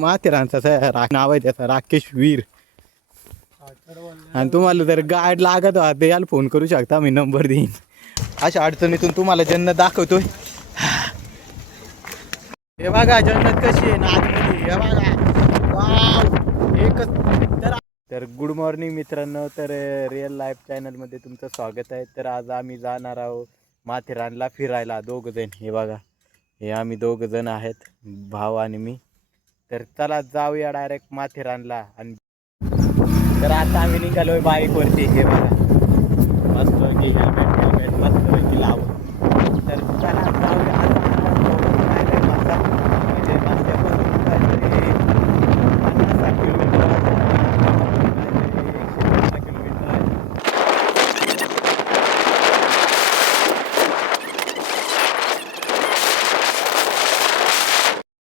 माथेरानचं नाव आहे त्याचं राकेश वीर. आणि तुम्हाला जर गाईड लागत ते याला फोन करू शकता, मी नंबर देईन. अशा अडचणीतून तुम्हाला जन्नत दाखवतोय. हे बघा जन्नत कशी आहे ना आतमध्ये. हे बघा वाव एकच. तर गुड मॉर्निंग मित्रांनो. तर रिअल लाईफ चॅनलमध्ये तुमचं स्वागत आहे. तर आज आम्ही जाणार आहोत माथेरानला फिरायला, दोघं जण. हे बघा हे आम्ही दोघं जण आहेत, भाऊ आणि मी. तर चला जाऊया डायरेक्ट माथेरानला. आणि तर आता आम्ही निघालोय बाईकवरती. हे बघा मस्त हेल्मेट मस्त लावून. तर चला जाऊया. म्हणजे माझ्यापासून काहीतरी 50 किलोमीटर आहे.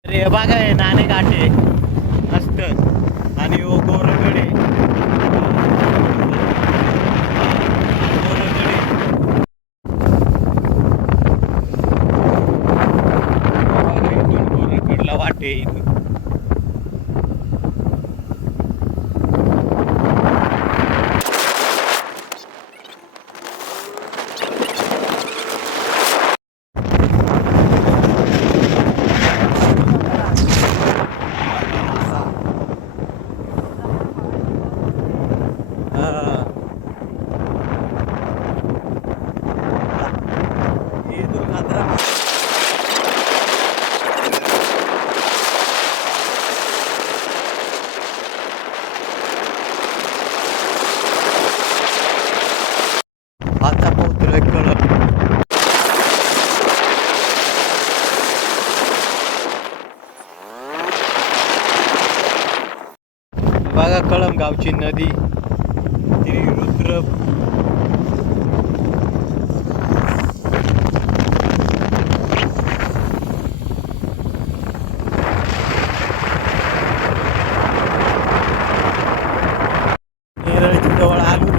रे बघा आहे नाणे घाटे मस्त. आणि ओ गोरगडे गोरगडला वाटे इथून. आता पोहोचलोय कळम. बघा कळम गावची नदी, ती रुद्र. नेरळच्या जवळ आलो.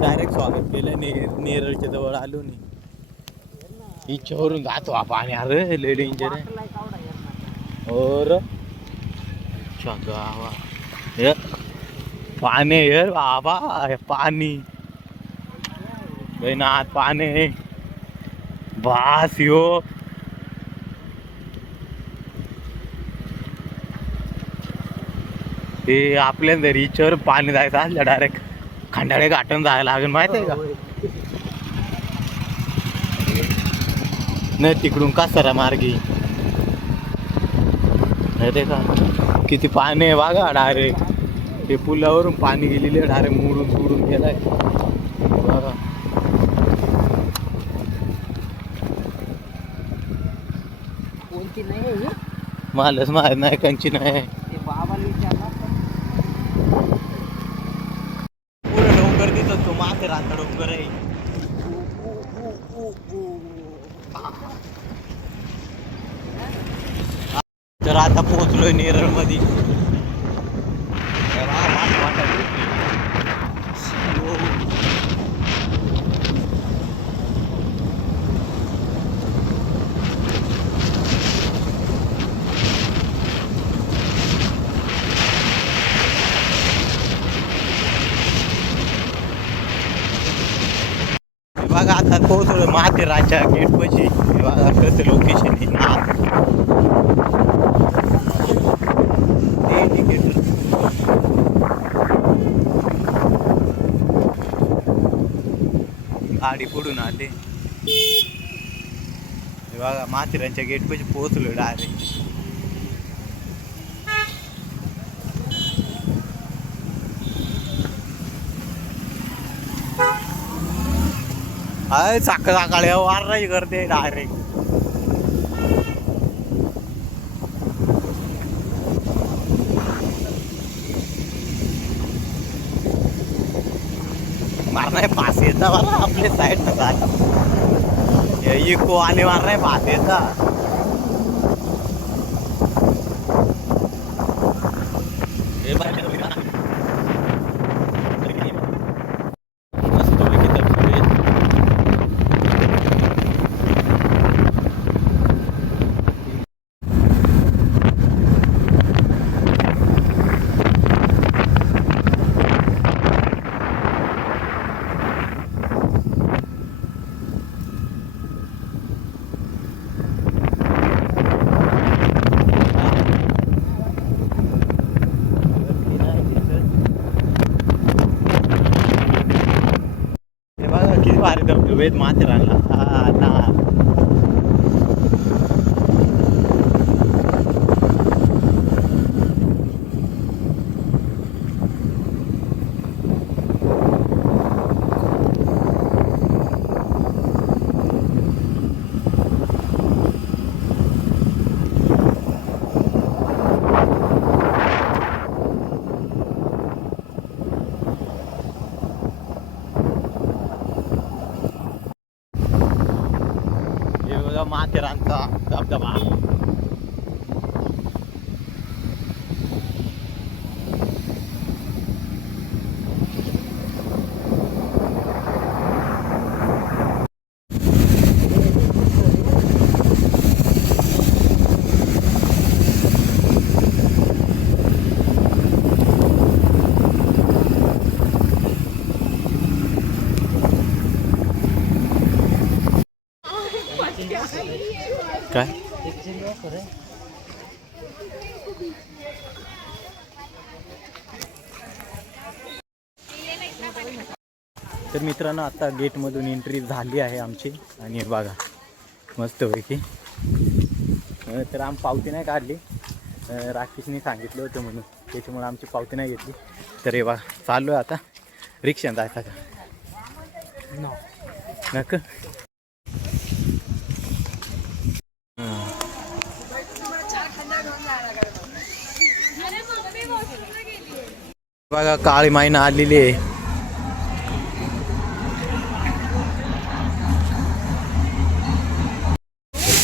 डायरेक्ट स्वागत केलं. नेरळच्या जवळ आलो नाही. इच्छावरून जातो आपण. अरे लय डेंजर आहे. और गावा पाणी आहे बाबा. पाणी नाथ पाणी बास यो. हे आपल्या जर इच्छावर पाणी जायचं असलं डायरेक्ट खंडाळे घाटून जायला लागेल, माहित आहे का? नाही तिकडून कासारा मार्गी. ते का किती पाणी आहे बघा. डायरेक्ट ते पुलावरून पाणी गेलेले डायरेक्ट मोडून सोडून गेलाय बघा. कोणती नाही मालच माहित नाही, कंची नाही. पुढे डोंगर दिसत, तो माथेरानचा डोंगर आहे. तर आता पोहोचलोय नेरळ मध्ये. बघा आता पोहोचलो माथेरानच्या गेट पाशी. बघा कसं लोकेशन आहे ना. गाडी पुढून आले. बघा माथेरानच्या गेट पाशी पोहोचलो डायरेक्ट. अय सकाळी वाराची करते डायरेक्ट. मारणार पास येता मला आपल्या साईड ना. इको आणि मारणार पास येता. हवेत माथेरानला. हा ना माथेरानचा धबधबा. काय तर मित्रांनो आता गेटमधून एंट्री झाली आहे आमची. आणि बघा मस्तपैकी. तर आम्ही पावती नाही काढली, राकेशने सांगितलं होतं म्हणून, त्याच्यामुळे आमची पावती नाही घेतली. तर हे बघा चाललो आहे आता रिक्षाने जायचा का नक. बघा काळी मायना आलेली आहे.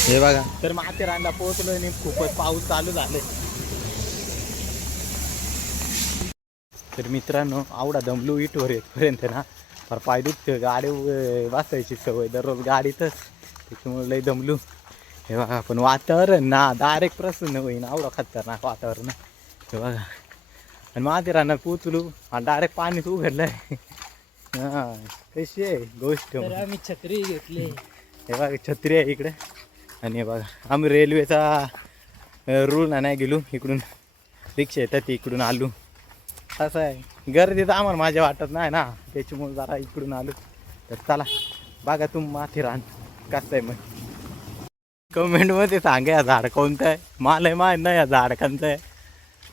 हे बघा तर माथेरानला पोहोचलोय आणि खूपच पाऊस चालू झालाय. तर मित्रांनो आवडा दमलू इटवर येतपर्यंत ना फार पाय दुखतं. गाडी बसायची सवय दररोज गाडीतच, त्याच्यामुळे लय दमलू. हे बघा पण वातावरण ना डायरेक्ट प्रसन्न होईन, आवडा खतरनाक वातावरण. हे बघा आणि माथेरानात पोचलो आणि डायरेक्ट पाणीच उघडलंय. हा कशी आहे गोष्ट. आम्ही छत्री घेतली. हे बघा छत्री आहे इकडे. आणि हे बघा आम्ही रेल्वेचा रूळ नाही गेलो, इकडून रिक्षा येतात इकडून आलो. असं आहे गर्दीत आम्हाला माझ्या वाटत नाही ना, त्याच्यामुळे जरा इकडून आलो. तर चला बघा तुम माथेरान कसं आहे मग कमेंटमध्ये सांगा या झाड कोणतं आहे. मला माहीत नाही या झाड कोणतं आहे.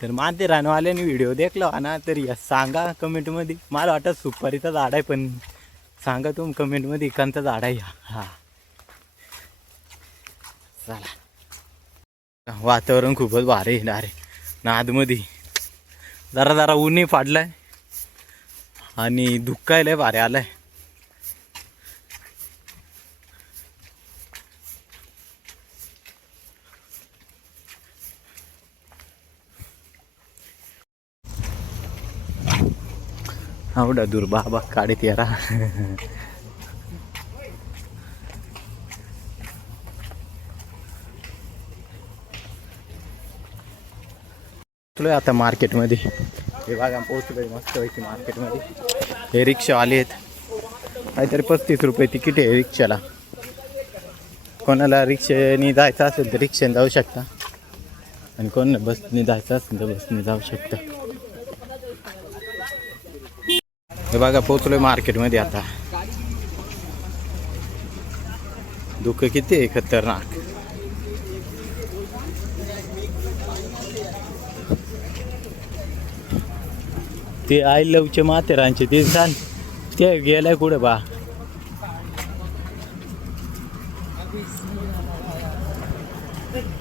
तर माथेरानवाल्याने व्हिडिओ देखला ना तर या सांगा कमेंटमध्ये. मला वाटत सुपारीचं झाड आहे, पण सांगा तुम्ही कमेंटमध्ये कोणतं झाड आहे. हां चला वातावरण खूपच भारी आहे. डायरेक्ट नादमध्ये जरा जरा ऊनही पाडलाय आणि धुक्कायला भारी आलाय. आवडा दूर बाबा काढीत यारा. पोचलोय आता मार्केटमध्ये. हे बघा पोचलोय मस्त पैकी मार्केटमध्ये. हे रिक्षा आले आहेत, काहीतरी 35 रुपये तिकीट आहे रिक्षाला. कोणाला रिक्षाने जायचं असेल तर रिक्षाने जाऊ शकता, आणि कोणाला बसने जायचं असेल तर बसने जाऊ शकता. हे बघा पोचलोय मार्केटमध्ये आता. दुःख किती आहे खतरनाक. ते आय लवचे माथेरानचे ते सांग ते गेलाय कुठे बा.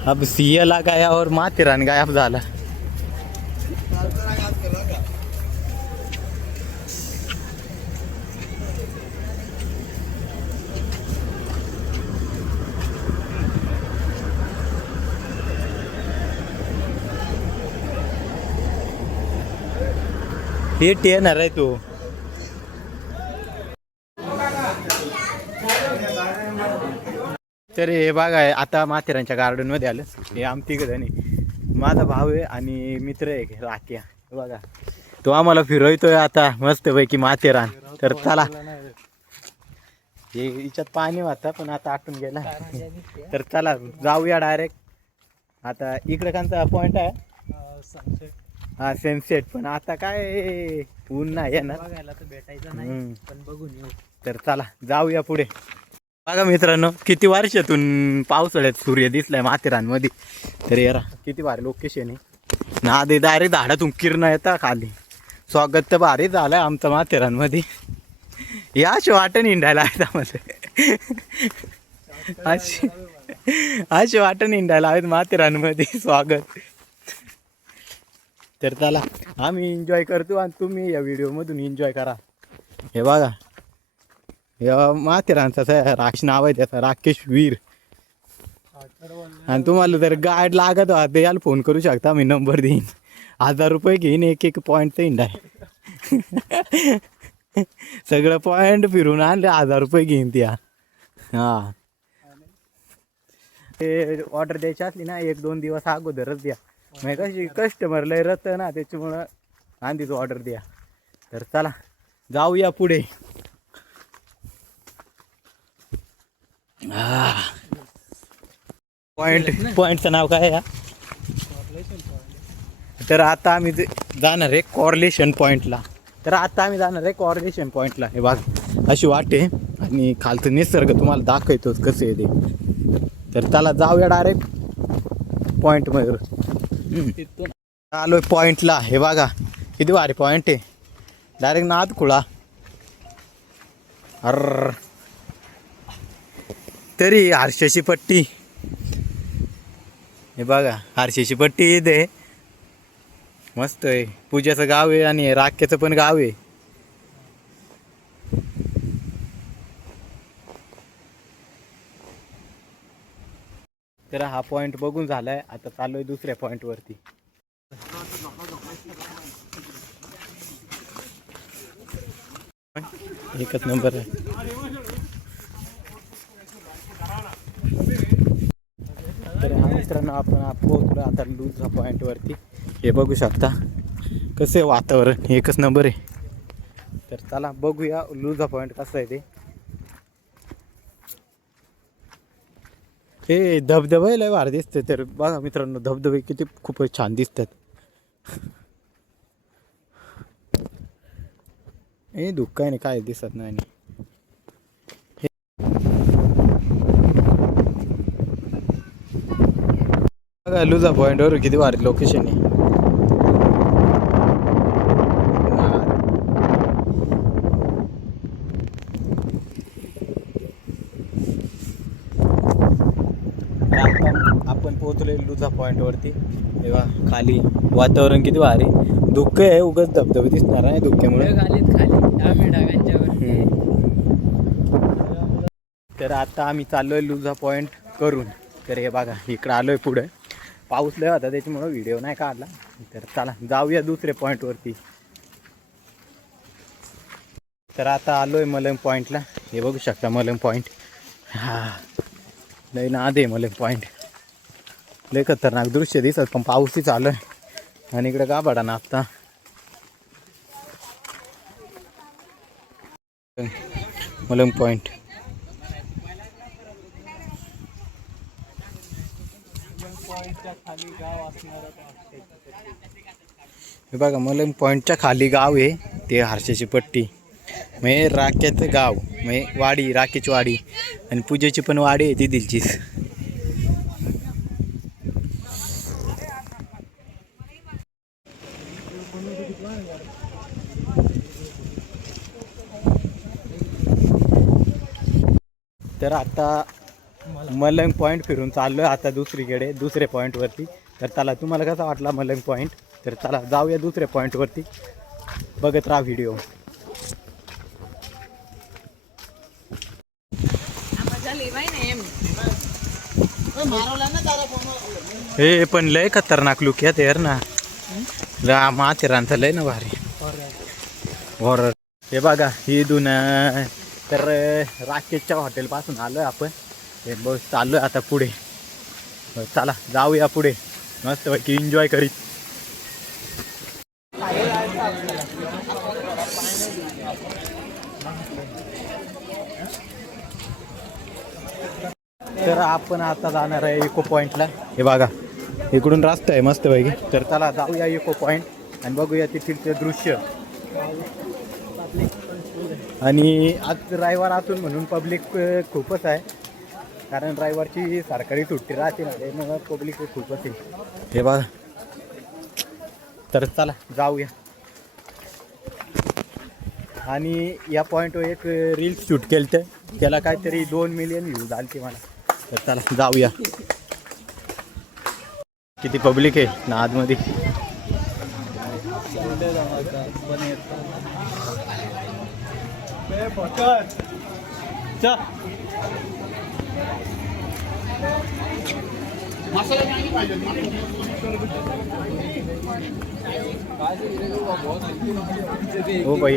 अब सियाला गाया और माथेरान गायब झाला. हे येणार आहे तू. तर हे बघा आता माथेरानच्या गार्डन मध्ये आलं. हे आमच्याकडे नाही, माझा भाऊ आहे आणि मित्र आहे राख्या. बघा तो आम्हाला फिरवतोय आता मस्त पैकी माथेरान. तर चला हे हिच्यात पाणी होता पण आता आटून गेला. तर चला जाऊया डायरेक्ट. आता इकडे कांचा पॉइंट आहे हा सनसेट, पण आता काय ऊन नाही येणार बघायला तर भेटायचं नाही, पण बघून येऊ. तर चला जाऊया पुढे. बघा मित्रांनो, किती वर्षातून पावसाळ्यात सूर्य दिसलाय माथेरानमध्ये. तर यार किती भारी लोकेशन आहे ना. आधी डायरेक्ट झाडातून किरण येतात खाली. स्वागत तर भारी झालंय आमचं माथेरानमध्ये. या अशी वाटण हिंडायला आहेत आम्हाला. अशी वाटण हिंडायला आहेत माथेरानमध्ये. स्वागत. तर चला आम्ही एन्जॉय करतो आणि तुम्ही या व्हिडिओमधून एन्जॉय करा. हे बघा, या माथेरानचा राकेश नाव आहे त्याचा, राकेश वीर. आणि तुम्हाला जर गाईड लागत ते याला फोन करू शकता, मी नंबर देईन. 1000 रुपये घेईन एक पॉईंटचं हिंडाय. सगळं पॉईंट फिरून आणले 1000 रुपये घेईन त्या. हां, ते ऑर्डर द्यायची असली ना 1-2 दिवस अगोदरच द्या. मग कशी कस्टमर लय रत ना, त्याच्यामुळं आधीच ऑर्डर द्या. तर चला जाऊया पुढे. पॉइंटचं नाव काय आहे? तर आता आम्ही जाणार आहे कॉर्लेशन पॉईंटला. हे बघ अशी वाटे आणि खालचं निसर्ग तुम्हाला दाखवतोच कसं आहे ते. तर चला जाऊया डायरेक्ट पॉईंटमध्ये. आलोय पॉईंटला. हे बघा किती भारी पॉईंट आहे. डायरेक्ट नादखुळा. अर तरी हर्षाची पट्टी. हे बघा हर्षाची पट्टी इथे मस्त आहे. पूजाचं गाव आहे आणि राख्याचं पण गाव आहे. तर हा पॉईंट बघून झालाय. आता चालू आहे दुसऱ्या पॉईंट वरती. एकच नंबर आहे. तर हा मित्रांनो आपण पोहोचलो आता लूझा पॉईंट वरती. हे बघू शकता कसं आहे वातावरण, एकच नंबर आहे. तर चला बघूया लूझा पॉईंट कसं आहे ते. हे धबधबे लय भारी दिसते. तर बघा मित्रांनो, धबधबे किती खूपच छान दिसतात. हे धुक्का नाही, काय दिसत नाही. बघा लूझा पॉईंटवर किती भारी लोकेशन आहे. आपण पोहोचलोय लूझा पॉईंट वरती. तेव्हा खाली वातावरण किती भारी. धुक्क आहे, उगाच धबधबे दिसणार आहे धुक्क्यामुळे. तर आता आम्ही चाललोय लूझा पॉईंट करून. तर हे बघा इकडं आलोय पुढे. पाऊस लय होता त्याच्यामुळे व्हिडिओ नाही काढला. तर चला जाऊया दुसऱ्या पॉईंट वरती. तर आता आलोय मलंग पॉईंटला. हे बघू शकता मलंग पॉईंट. हा लय नाद आहे मलंग पॉईंट. लय खतरनाक दृश्य दिसत, पण पाऊसही चालू आहे आणि इकडे गाभाडा ना आता. मलंग पॉईंट. हे बघा मलंग पॉईंटच्या खाली गाव आहे ते हर्षाची पट्टी. म्हणजे राख्याचं गाव, म्हणजे वाडी, राखेची वाडी. आणि पूजेची पण वाडी आहे ती दिलचीच. तर आता मलंग पॉईंट फिरून चाललो आहे आता दुसरीकडे, दुसऱ्या पॉईंटवरती. तर चला तुम्हाला कसा वाटला मलंग पॉईंट. तर चला जाऊया दुसऱ्या पॉईंटवरती. बघत राहा व्हिडिओ. हे पण लय खतरनाक लुक आहे यार ना. माथेरानचं लय ना भारी हॉरर. हे बघा इथून तर राकेशच्या हॉटेलपासून आलो आहे आपण. हे बस चाललो आहे आता पुढे. चला जाऊया पुढे मस्तपैकी एन्जॉय करीत. तर आपण आता जाणार आहे इको पॉईंटला. हे बघा इकडून रस्ता आहे मस्तपैकी. तर चला जाऊया इको पॉईंट आणि बघूया तिथले दृश्य. आणि आज रविवार असून म्हणून पब्लिक खूपच आहे, कारण रविवारची सरकारी सुट्टी राहते ना, मग पब्लिक खूपच आहे. हे बघा, तर चला जाऊया. आणि या पॉईंटवर एक रील शूट केलं तर त्याला काहीतरी 2 मिलियन व्ह्यूज आलते मला. तर चला जाऊया. किती पब्लिक आहे ना आतमध्ये. हो भाई,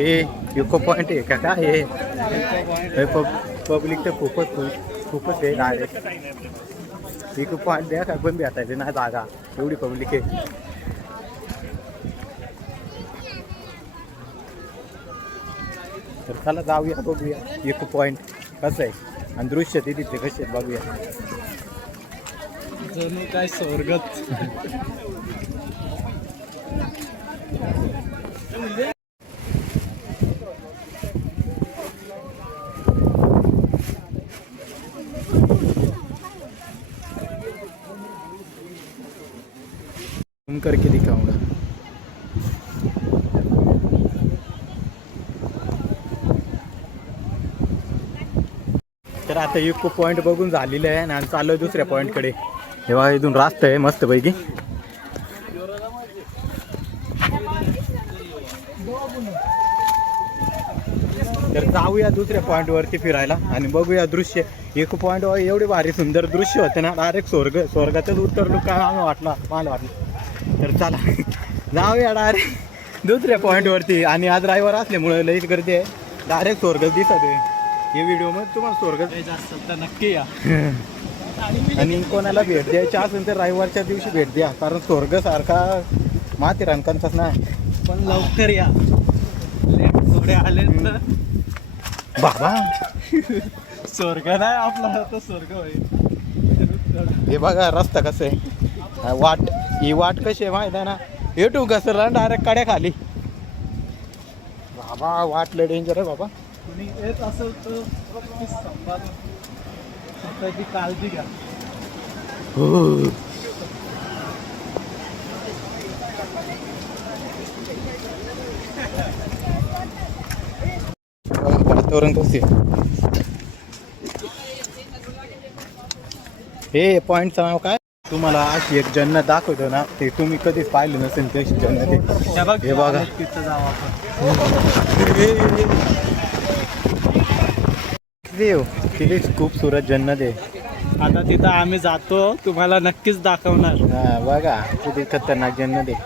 इको पॉइंट आहे का काय आहे? पब्लिक तर खूपच आहे डायरेक्ट. इको पॉइंट द्या काय पण भेटायचे ना जागा, एवढी पब्लिक आहे. तर चला जाऊया, बघूया इको पॉइंट कसं आहे आणि दृश्य ते तिथे कसे आहेत बघूया. जणू काय स्वर्गच. करके दिखाऊंगा. तर आता इको पॉइंट बघून झालेलं आहे आणि चालू आहे दुसऱ्या पॉईंटकडे. तेव्हा इथून रास्ता आहे मस्तपैकी. तर जाऊया दुसऱ्या पॉईंटवरती फिरायला आणि बघूया दृश्य. इको पॉईंटवर एवढे भारी सुंदर दृश्य होते ना, डायरेक्ट स्वर्गातच उतरलो का आम्ही मला वाटलं. तर चला जाऊया डायरेक्ट दुसऱ्या पॉईंटवरती. आणि आज ड्रायव्हर असल्यामुळे लईच गर्दी आहे, डायरेक्ट स्वर्ग दिसत आहे. हे व्हिडिओमध्ये तुम्हाला स्वर्ग जास्त नक्की या. आणि कोणाला भेट द्यायची असेल तर रविवारच्या दिवशी भेट द्या, कारण स्वर्ग सारखा माथेरानकांचाच नाही. पण लवकर या, थोडे आले तर बाबा स्वर्ग नाही आपला, तर स्वर्ग होईल. हे बघा रस्ता कसं आहे, ही वाट कशी आहे माहिती आहे ना. हे टू घसरला डायरेक्ट काड्या खाली. बाबा वाटलं डेंजर आहे बाबा. कुणी येत असेल तर स्वतःची काळजी घ्या. वातावरण कसे हे पॉइंटचं नाव काय? तुम्हाला अशी एक जन्नत दाखवतो ना, ते तुम्ही कधीच पाहिलं नसेल तशी जन्नत आहे. हे बघा तिथं जाऊ आपण. किती खूपसुरत जन्नत आहे. आता तिथं आम्ही जातो, तुम्हाला नक्कीच दाखवणार. हा बघा किती खतरनाक जन्नत आहे.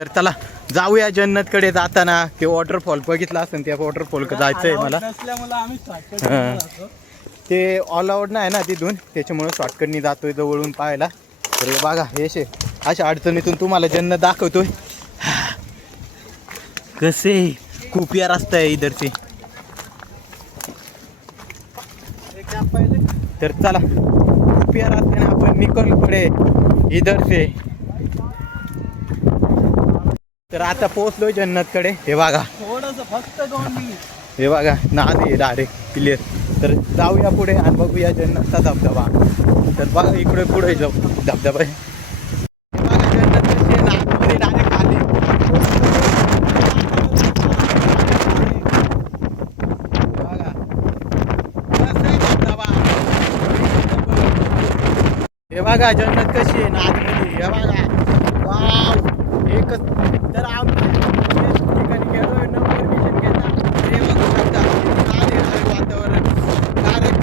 तर चला जाऊया जन्नतकडे. जाताना ते वॉटरफॉल बघितला असेल, त्या वॉटरफॉल जायचंय मला. ते ऑल आउट नाही ना तिथून, त्याच्यामुळे शॉर्टकटनी जातोय जवळून पाहायला. तर बघा हे अशा अडचणीतून तुम्हाला जन्नत दाखवतोय. कसे खूप या रस्ता आहे इधरचे. तर चला खूप या रस्त्याने आपण निकल पडे इधर से. तर आता पोहोचलोय जन्नतकडे. हे बघा थोडंसं फक्त 2 मिनिट. हे बघा नाद डायरेक्ट क्लिअर. तर जाऊया पुढे आणि बघूया जन्नतचा धबधबा. तर बघा इकडे पुढे जाऊ धबधबा आहे. बघा जन्नत कशी आहे, नादमध्ये डायरेक्ट खाली. बघा कसं आहे धबधबा. हे बघा जन्नत कशी आहे नादमध्ये. हे बघा वाव एकच. तर आम्ही ठिकाणी गेलोय न परमिशन घेता. हे बघू शकता वातावरण डायरेक्ट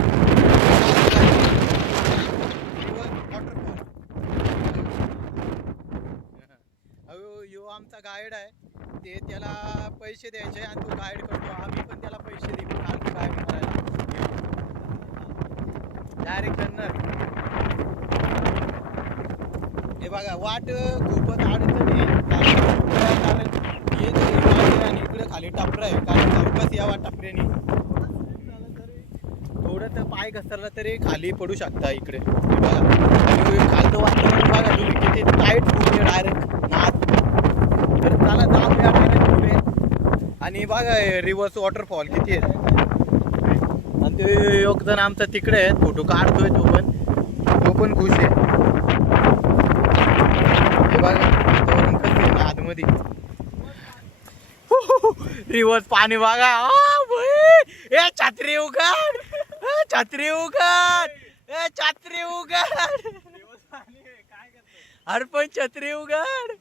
यो आमचा गाईड आहे. ते त्याला पैसे द्यायचे आणि तो गाईड करतो. आम्ही पण त्याला पैसे देऊ गाईड करायला. डायरेक्ट जन्नत. हे बघा वाट खूपच अडचण आहे, कारण हे आणि इकडे खाली टपरा आहे, कारण चौकस यावा टपऱ्याने. थोडं तर पाय घसरला तरी खाली पडू शकता इकडे. हे बघा खालचं वातावरण बघा तुम्ही किती टाईट होते डायरेक्ट नाद. तर चला जाऊया पुढे. आणि बघा रिव्हर्स वॉटरफॉल किती आहे. आणि ते एक जण आमचा तिकडे आहे, फोटो काढतोय तो पण खुश आहे. हे बघा वातावरण कसं आहे ना आतमध्ये. रिव्हर्स पाणी बघा. ए छत्री उघड, छत्री उघड, ए छत्री उघड, अरे पण छत्री उघड.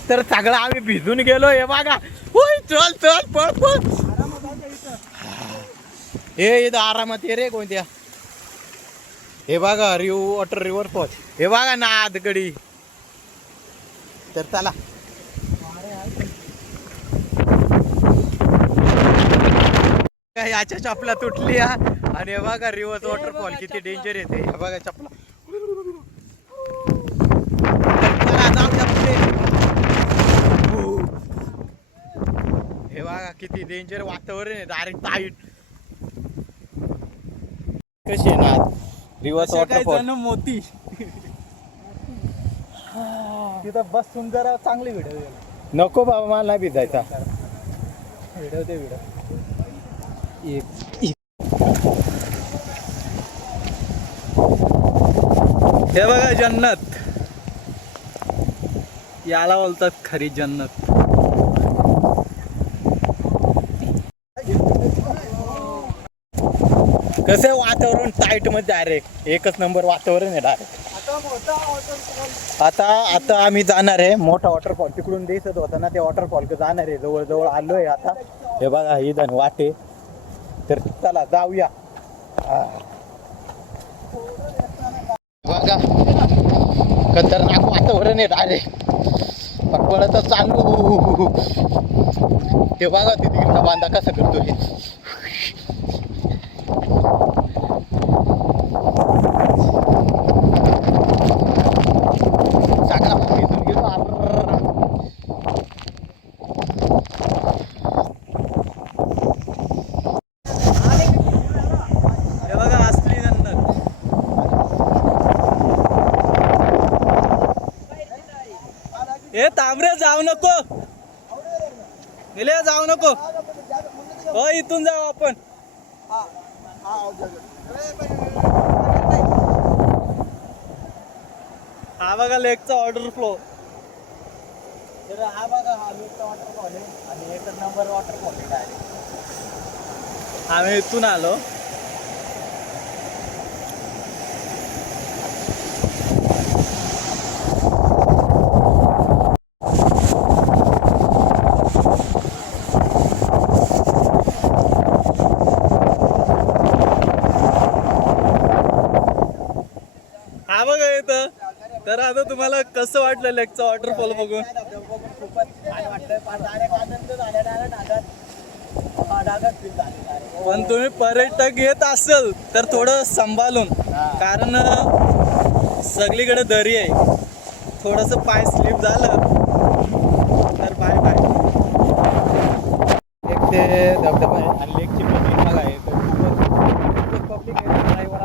तर सगळं आम्ही भिजून गेलो. हे बघा होय, चल चल पळ पळ. हे इथं आरामात ये रे कोणत्या. हे बघा वॉटर रिव्हर फॉल. हे बघा नादगडी. तर चला याच्या चपला तुटली हा. आणि हे बघा रिव्हर्स वॉटरफॉल किती डेंजर येते. हे बघा चपला. चला जाऊया पुढे. हे बघा किती डेंजर वातावरण आहे. Direct tight. कशी आहे ना रिव्हर्स वॉटरफॉल. मोती तिथं बसून जरा चांगली व्हिडिओ. नको बाबा मला नाही भिजायचा. व्हिडिओ ते व्हिडिओ. हे बघा जन्नत. याला बोलतात खरी जन्नत. कसं आहे वातावरण टाईट मध्ये डायरेक्ट एकच नंबर वातावरण आहे डायरेक्ट. आता आम्ही जाणार आहे मोठा वॉटरफॉल. तिकडून दिसत होता ना ते वॉटरफॉल जाणार आहे. जवळ आलोय आता. हे बघा ही जण वाटे. तर चला जाऊया. बघा खतरनाक वातावरण आहे डायरेक्ट. पळत चालू. ते बघा ते तिकडचा बांधा कसा करतोय. ए तांबरे जाऊ नको. जाऊ नको. हो इथून जाऊ आपण. हा बघा लेकचा वॉटर फ्लो. तर हा बघा हा लेकचा वॉटरफॉल आहे. आणि एकच नंबर वॉटरफॉल आहे डायरेक्ट. आम्ही इथून आलो. हा बघा इथं. तर आता तुम्हाला कसं वाटलं लेकचा वॉटरफॉल बघून. पण तुम्ही पर्यटक येत असेल तर थोडं सांभाळून. कारण सगळीकडे दरी आहे. थोडस पाय स्लिप झालं तर बाय बाय. एक ते धबधबा आहे आणि लेकची पब्लिक बघा आहे. तर खूपच पब्लिक आहे. ड्रायव्हर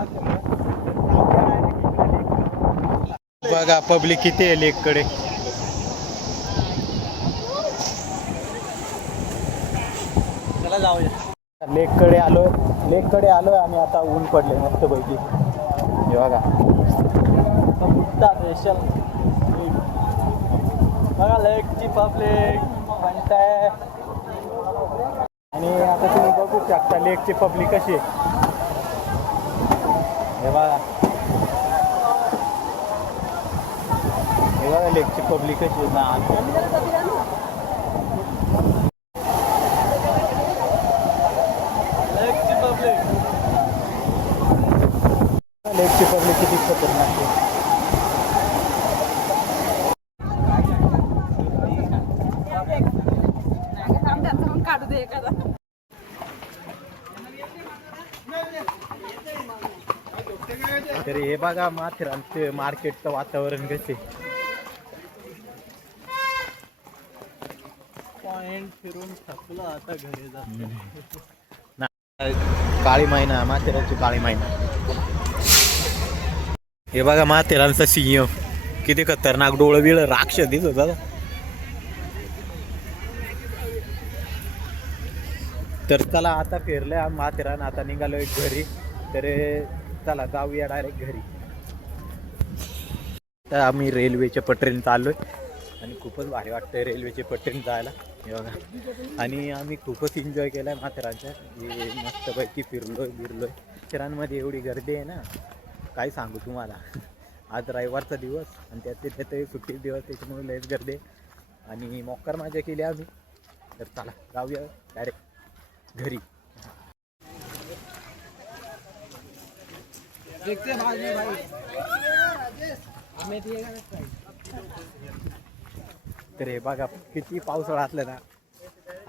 बघा पब्लिक किती आहे लेककडे. चला जाऊया. लेककडे आलोय आम्ही आता. ऊन पडले मस्त पैकी. हे बघा स्पेशल बघा लेकची पब्लिक म्हणताय. आणि आता तुम्ही बघू शकता लेकची पब्लिक कशी आहे. हे बघा लेकची पब्लिक कशी आहे ना. लेकची पब्लिक किती खतरनाक आहे. तरी हे बघा माथेरानचे मार्केटचं वातावरण कसे. पॉइंट फिरून थकलो आता घरी जातो. काळी महिना माथेरानची काळी महिना. हे बघा माथेरानचा सिंह किती खतरनाक. डोळं बिळ राक्षस दिसत होता. तर चला आता फिरलं माथेरान, आता निघालोय घरी. तर चला जाऊया डायरेक्ट घरी. तर आम्ही रेल्वेच्या पटरीने चाललोय आणि खूपच भारी वाटतंय रेल्वेच्या पटरीने जायला. हे बघा, आणि आम्ही खूपच एन्जॉय केलाय माथेरानच्या. हे मस्तपैकी फिरलोय माथेरानमध्ये एवढी गर्दी आहे ना, काय सांगू तुम्हाला. आज रविवारचा दिवस आणि त्यात सुट्टी दिवस, त्याच्यामुळे लयच गर्दी आहे. आणि मोक्कर मजा केली आम्ही. तर चला जाऊया डायरेक्ट घरी. तर हे बघा किती पावसाळा असलं ना,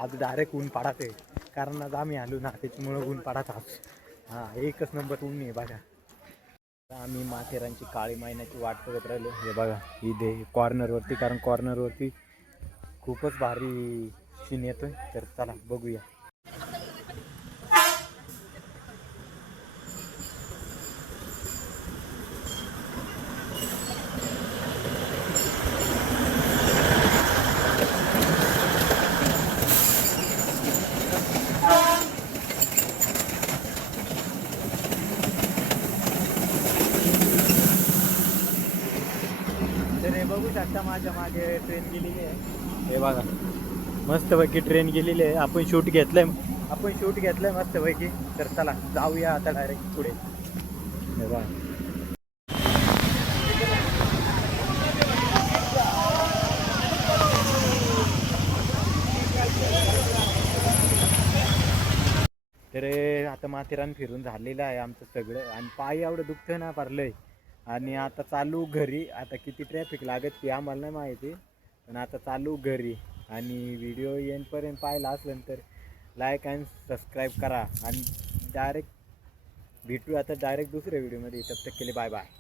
आज डायरेक्ट ऊन पाडाच आहे. कारण आज आम्ही आलो ना, त्याच्यामुळं ऊन पाडाच आज. हां, एकच नंबर ऊन आहे बघा. आम्ही माथेरानची काळी महिन्याची वाट बघत राहिलो. हे बघा इथे कॉर्नरवरती, कारण कॉर्नरवरती खूपच भारी सीन येतोय. तर चला बघूया. तर हे बघू शकता माझ्या मागे ट्रेन गेलेली आहे. हे बघा मस्तपैकी ट्रेन गेलेली आहे. आपण शूट घेतलंय मस्तपैकी. तर चला जाऊया आता डायरेक्ट पुढे. हे बघा, तर आता माथेरान फिरून झालेलं आहे आमचं सगळं, आणि पाय एवढं दुखतं ना पारलंय. आणि आता चालू घरी. आता किती ट्रॅफिक लागत ते आम्हाला नाही माहिती, पण आता चालू घरी. आणि व्हिडिओ येईपर्यंत पाहिला असेल तर लाईक अँड सबस्क्राईब करा. आणि डायरेक्ट भेटू आता डायरेक्ट दुसऱ्या व्हिडिओमध्ये. तब तक के लिए बाय बाय.